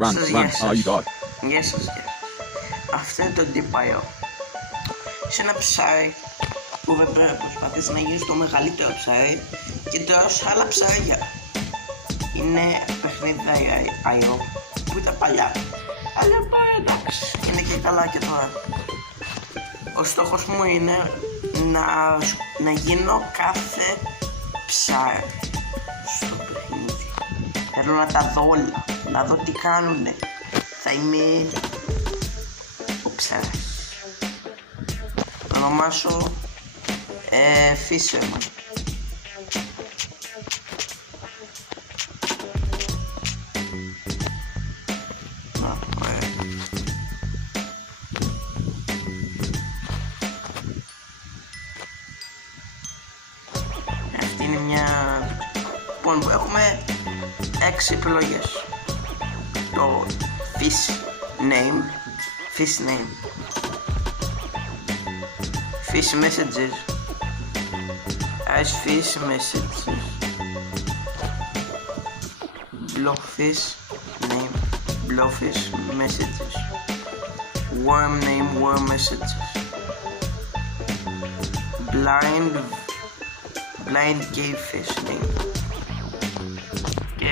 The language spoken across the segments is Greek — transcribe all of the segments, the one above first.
Run, Γεια run. σας. Oh, you died. Γεια σας. Αυτό είναι το Deep.io. Σε ένα ψάρι που δεν πρέπει να προσπαθείς να γίνεις το μεγαλύτερο ψάρι και τρως άλλα ψάρια. Είναι παιχνίδι.io που ήταν παλιά. Αλλά τώρα εντάξει, είναι και καλά και τώρα. Ο στόχος μου είναι να γίνω κάθε ψάρι στο παιχνίδι. Θέλω να τα δω όλα, να δω τι κάνουνε. Θα είμαι ο ψάρας. Θα ονομάσω Fisherman. Αυτή είναι μια... Λοιπόν, έχουμε 6 επιλογές. Το fish name, fish messages, ice fish messages, blowfish name, blowfish messages, worm name, worm messages, blind cavefish name και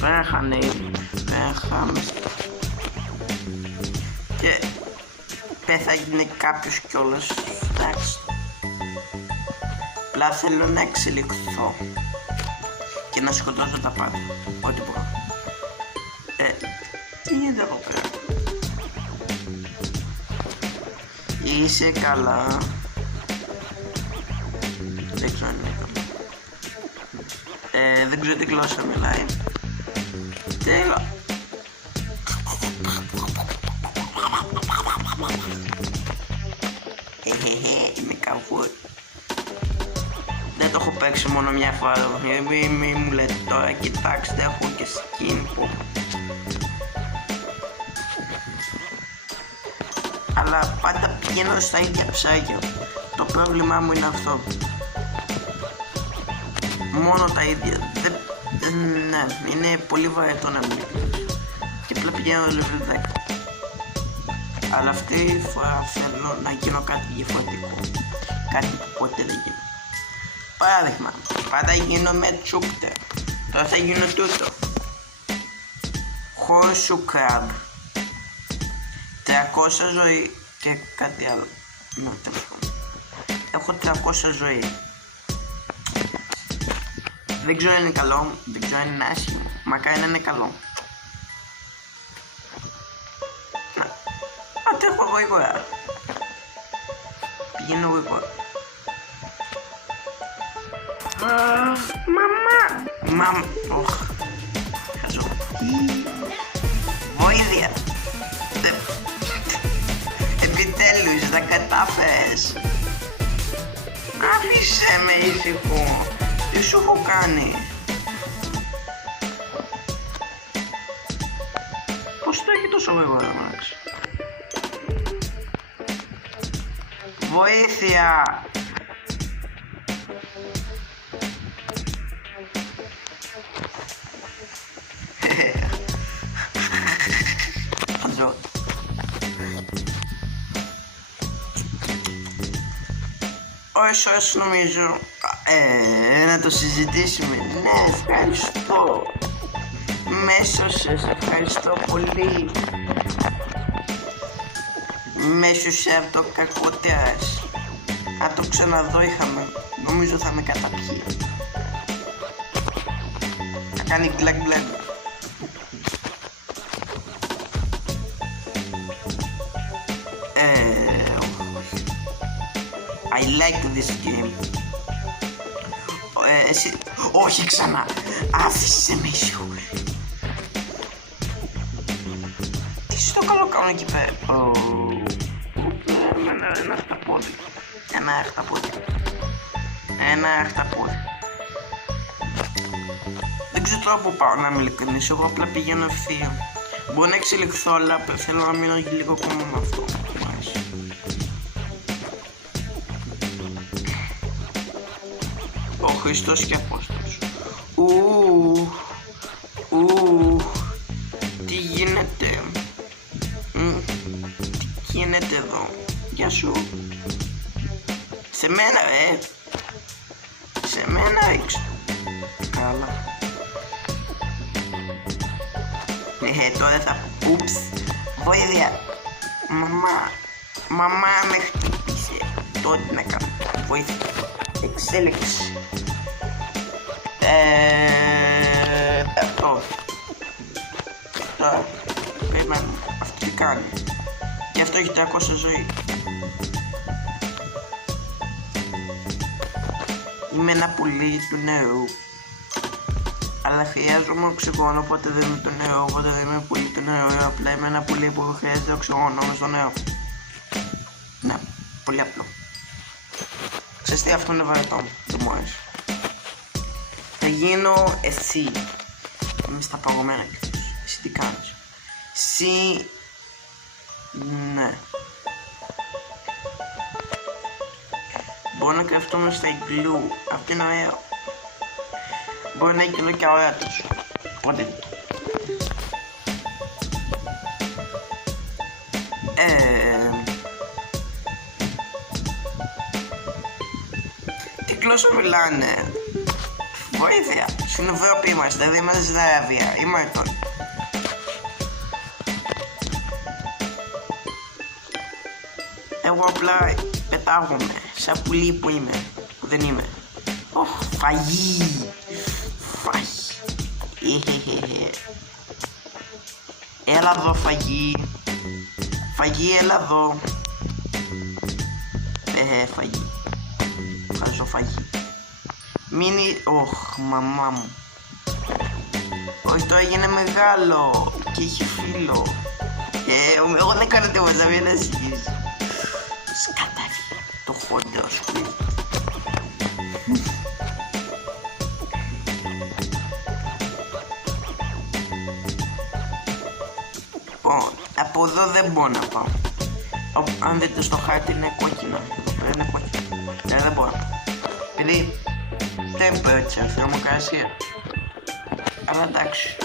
πέραχα name, πέραχα και πέθανε κάποιος κιόλας. Εντάξει, απλά θέλω να εξελιχθώ και να σκοτώσω τα πάντα, ό,τι μπορώ. Τι γίνεται εδώ πέρα? Είσαι καλά? Δεν ξέρω αν είναι καλά. Δεν ξέρω τι γλώσσα μιλάει. Τέλος. Είμαι καβούρ. Δεν το έχω παίξει μόνο μια φορά. Μη μου λέτε τώρα, κοιτάξτε, έχω και skin που... Αλλά πάντα πηγαίνω στα ίδια ψάρια. Το πρόβλημά μου είναι αυτό. Μόνο τα ίδια. Ναι, είναι πολύ βαρετό να μην πηγαίνω. Και απλά πηγαίνω level 10. Αλλά αυτή τη φορά θέλω να γίνω κάτι διαφορετικό. Κάτι που ποτέ δεν γίνω. Παράδειγμα, πάντα γίνω με τσούκτερ. Τώρα θα γίνω τούτο. Horseshoe crab. 300 ζωή και κάτι άλλο. Ναι, τέλος πάντων. Έχω 300 ζωή. Δεν ξέρω αν είναι καλό, δεν ξέρω αν είναι άσχημο. Μακάρι να είναι καλό. Τρέχω γοργόρα. Πηγαίνω γοργόρα. Μαμά! Χαζό. Βοήθεια! Επιτέλους, τα κατάφερες. Άφησε με ήσυχο. Τι σου έχω κάνει? Πώς το έχει τόσο γοργόρα, Μάξ? Βοήθεια! Χαζό. Όσο νομίζω να το συζητήσουμε. Ναι, ευχαριστώ. Μέσωσες, ευχαριστώ πολύ. Μέσωσε από το κακό τέρας. Αν το ξαναδώ είχαμε, νομίζω θα με καταπιεί. Θα κάνει γκλακ γκλακ. I like this game. Εσύ... Όχι ξανά. Άφησε με ήσυχο. Τι στο καλό κάνω εκεί πέρα? Ένα χταπόδι. Ένα χταπόδι. Δεν ξέρω τώρα που πάω, να είμαι ειλικρινής. Εγώ απλά πηγαίνω ευθεία. Μπορεί να εξελιχθώ, αλλά θέλω να μείνω λίγο ακόμα με αυτό. Ο Χριστός και Απόστολος. Τι γίνεται? Τι γίνεται εδώ? Γεια σου. Σε μένα σε μένα έξω. Καλά. Τώρα θα... Ούψ. Βοήθεια. Μαμά με χτύπησε. Τότε να κάνω. Βοήθεια. Εξέλιξη. Αυτό. Τώρα. Περιμένουμε. Αυτό τι κάνει. Και αυτό έχει 300 ζωή. Είμαι ένα πουλί του νερού. Αλλά χρειάζομαι οξυγόνο, οπότε δεν είμαι το νερό, οπότε δεν είμαι πουλί του νερού. Απλά είμαι ένα πουλί που χρειάζεται οξυγόνο μες στο νερό. Ναι, πολύ απλό. Ξέρεις τι, αυτό είναι βαρετό, δεν μου αρέσει. Θα γίνω εσύ. Είμαι στα παγωμένα κι εσύ τι κάνεις? Εσύ... Ναι. Μπορώ να κρυφτούμε στα iglu. Αυτό είναι ωραίο. Μπορεί να είναι και ωραία τους. Οπότε. Τι γλώσσα μιλάνε? Βοήθεια. Στην Ευρώπη είμαστε, δεν είμαστε στην Αραβία. Είμαστε τώρα. Εγώ απλά πετάγομαι, σαν πουλί που είμαι, που δεν είμαι. Φαγί! Φαγί! Έλα εδώ φαγί! Φαγί, έλα εδώ! Φαγί. Ευχαριστώ φαγί. Μείνει... μαμά μου. Όχι, το έγινε μεγάλο και έχει φίλο. Εγώ δεν κάνω τίποτα, μην ασχείς. Σκατάφι, το χοντρό σπίτι. Από εδώ δεν μπορώ να πάω. Αν δείτε στο χάρτη είναι κόκκινο. Είναι κόκκινο. Δεν μπορώ. Επειδή temperature, θερμοκρασία. Αλλά εντάξει.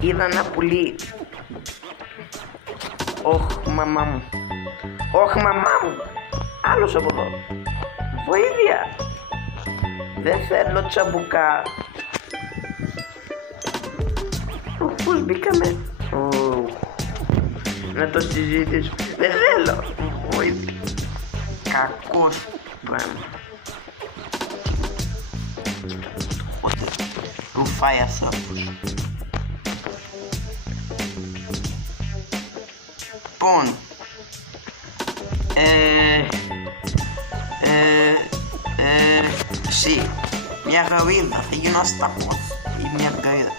Είδα ένα πουλί. Μαμά μου. Μαμά μου. Άλλος από εδώ. Βοήθεια. Δεν θέλω τσαμπουκά. Πώς μπήκαμε? Να το συζητήσουμε. Δεν θέλω. Βοήθεια. Κακός πράγμα. Ρουφάει ανθρώπους. Λοιπόν, εσύ, μια γαρίδα, θα γίνω αστακός ή μια γαρίδα.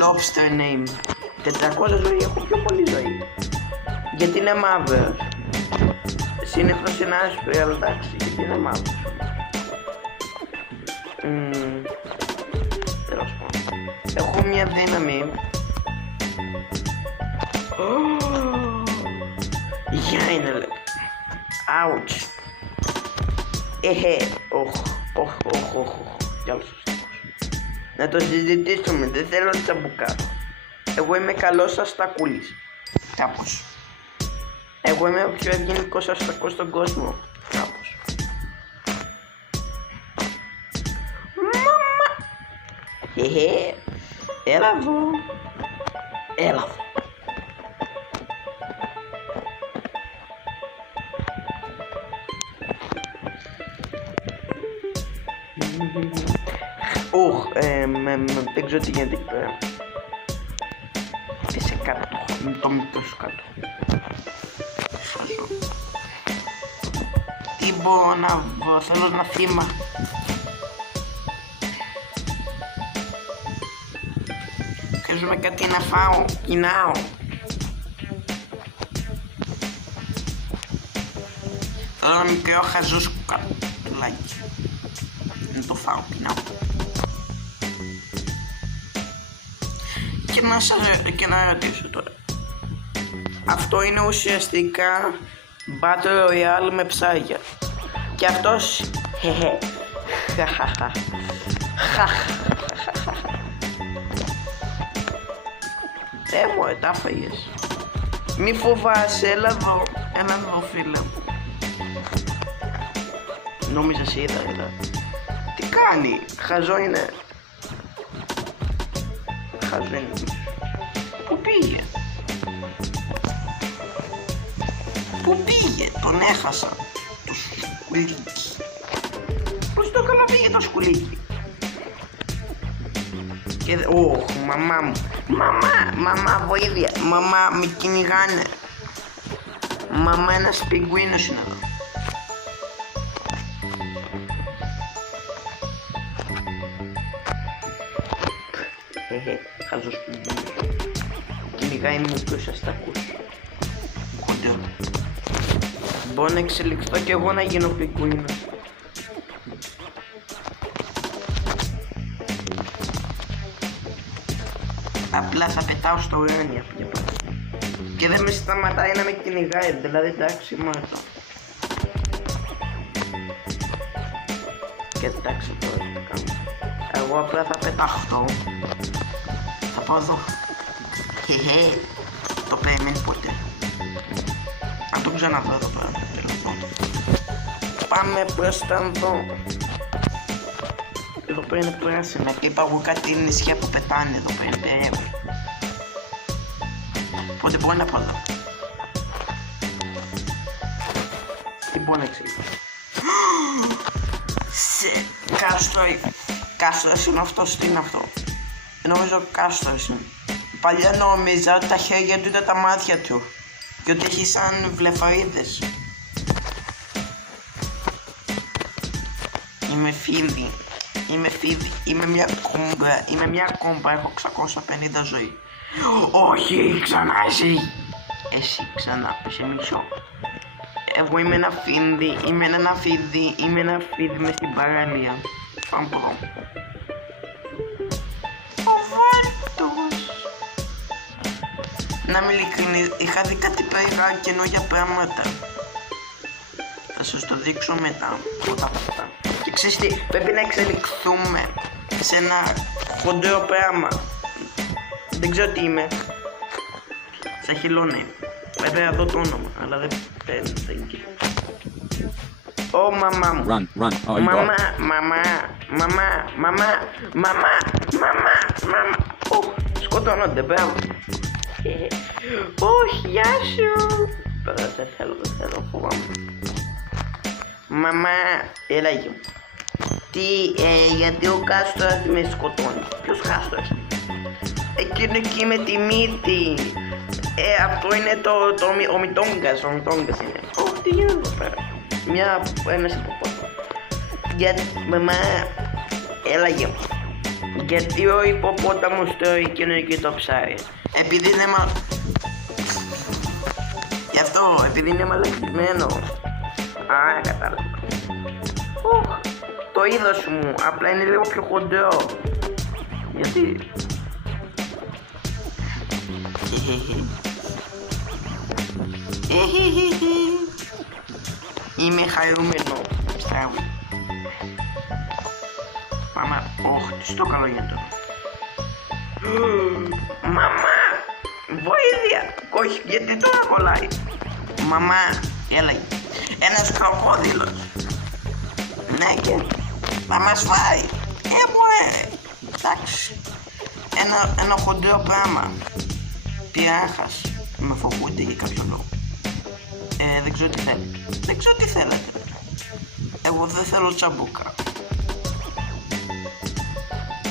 Lobster name, 400 ζωή, έχω πιο πολύ ζωή. Γιατί είναι μαύρος. Συνήθως είναι άσπρη, αλλά εντάξει, γιατί είναι μαύρος. Τέλος πάντων. Έχω μια δύναμη. Για είναι λέει. Ouch. Να το συζητήσουμε, δεν θέλω να τσαμπουκάρω. Εγώ είμαι καλός αστακούλης. Κάπως. Εγώ είμαι ο πιο ευγενικός αστακός στον κόσμο. Κάπως. Μαμά. Έλα εδώ. Έλα εδώ. Δεν ξέρω τι γίνεται εκεί πέρα. Πέσε κάτω, το μικρό σου κάτω. Τι μπορώ να βρω, θέλω ένα θύμα. Χρειάζομαι κάτι να φάω, κοινάω. Θέλω ένα μικρό χαζούσκουλάκι. Να το φάω, κοινάω. Και να ρωτήσω τώρα. Αυτό είναι ουσιαστικά Battle Royale με ψάρια. Και αυτός Μωρέ, τα φάγες. Μη φοβάσαι, έλα εδώ φίλε μου. Νόμιζα σε είδα. Τι κάνει, χαζό είναι. Πού πήγε, τον έχασα. Το σκουλίκι. Πώς το έκανα πήγε το σκουλίκι. Και μαμά μου. Μαμά βοήθεια. Μαμά με κυνηγάνε. Μαμά ένας πιγκουίνος είναι εδώ. Χαζός πιγκουίνος. Κυνηγάει μικρούς αστακούς. Κοντό. Μπορώ να εξελιχθώ κι εγώ να γίνω πιγκουίνος. Απλά θα πετάω στο ουράνιο και δεν με σταματάει να με κυνηγάει, δηλαδή εντάξει μόνο αυτό. Και εντάξει τώρα τι θα κάνω. Εγώ απλά θα πεταχτώ. Θα πάω εδώ. Το περιμένει ποτέ. Αν το ξαναδώ εδώ πέρα. Πάμε προς τα εδώ. Εδώ πέρα είναι πράσινα και είπα εγώ κάτι νησιά που πετάνε εδώ πέρα, είναι περίεργο. Οπότε μπορεί να πάω εδώ. Τι μπορεί να εξηγήσω. Σε κάστρος είναι αυτός, τι είναι αυτό. Νομίζω κάστρος είναι. Παλιά νόμιζα ότι τα χέρια του ήταν τα μάτια του και ότι έχει σαν βλεφαρίδες. Είμαι φίδι. Είμαι μια κόμπα, έχω 650 ζωή. Όχι, ξανά εσύ. Εσύ ξανά, σε μισό. Εγώ είμαι ένα φίδι μες στην παραλία. Πάμε εδώ. Ο Βάλτος. Να είμαι ειλικρινής, είχα δει κάτι περίεργα καινούργια πράγματα. Θα σας το δείξω μετά, πρώτα από αυτά. Και ξέρεις τι, πρέπει να εξελιχθούμε σε ένα χοντρό πράγμα. Δεν ξέρω τι είμαι. Σαν χιλόνι. Πρέπει να δω το όνομα, αλλά δεν παίρνει εκεί. Ω μαμά μου. Μαμά. Σκοτώνονται, μπράβο. Όχι, γεια σου. Δεν θέλω, φοβάμαι. Μαμά, έλα γιο. Γιατί ο κάστορας με σκοτώνει. Ποιος κάστορας? Εκείνο εκεί με τη μύτη. Αυτό είναι ο Μητόγκας. Ο Μητόγκας είναι. Τι γίνεται εδώ πέρα? Ένας υποπόταμος. Μαμά, έλα γιο. Γιατί ο υποπόταμος τρώει εκείνο εκεί το ψάρι? Επειδή είναι Γι' αυτό, επειδή είναι μαλακισμένο. Κατάλαβα. Το είδος μου, απλά είναι λίγο πιο χοντρό. Γιατί? Είμαι χαρούμενο. Πάμε. Τι στο καλό για τώρα. Μαμά! Βοήθεια! Όχι, γιατί τώρα κολλάει. Μαμά, έλα. Ένας κροκόδιλος. Ναι, και θα μας φάει. Μωρέ. Εντάξει. Ένα χοντρό πράγμα. Πειράχας. Με φοβούνται για κάποιο λόγο. Δεν ξέρω τι θέλετε. Δεν ξέρω τι θέλετε. Εγώ δεν θέλω τσαμπούκα.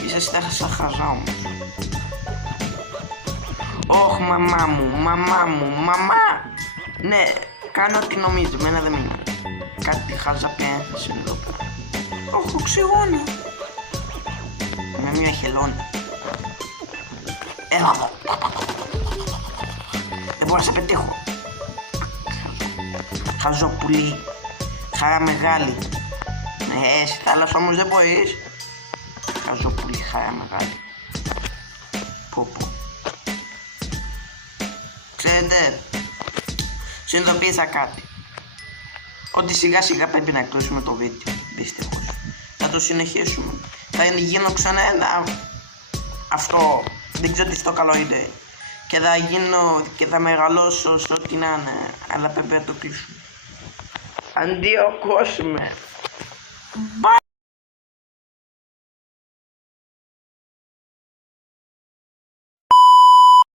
Είσαστε σαν χαζά όμως. Ωχ, μαμά μου. Ναι, κάνω ό,τι νομίζω, εμένα δεν μείνει. Κάτι χαζαπένθηση είναι εδώ πέρα. Όχι, οξυγόνο. Με μια χελώνη. Έλα εδώ. Δεν μπορώ να σε πετύχω. Χαζοπουλί. Χαρά μεγάλη. Στη θάλασσα όμως δεν μπορείς. Χαζοπουλί, χαρά μεγάλη. Πω. Ξέρετε, συνειδητοποίησα κάτι. Ότι σιγά σιγά πρέπει να κλείσουμε το βίντεο, δυστυχώς. Θα θα το συνεχίσουμε. Θα γίνω ξανά ένα αυτό, δεν ξέρω τι στο καλό είναι. Και θα γίνω και θα μεγαλώσω στο ό,τι να είναι, αλλά πρέπει να το κλείσουμε. Αντίο κόσμε. Bye!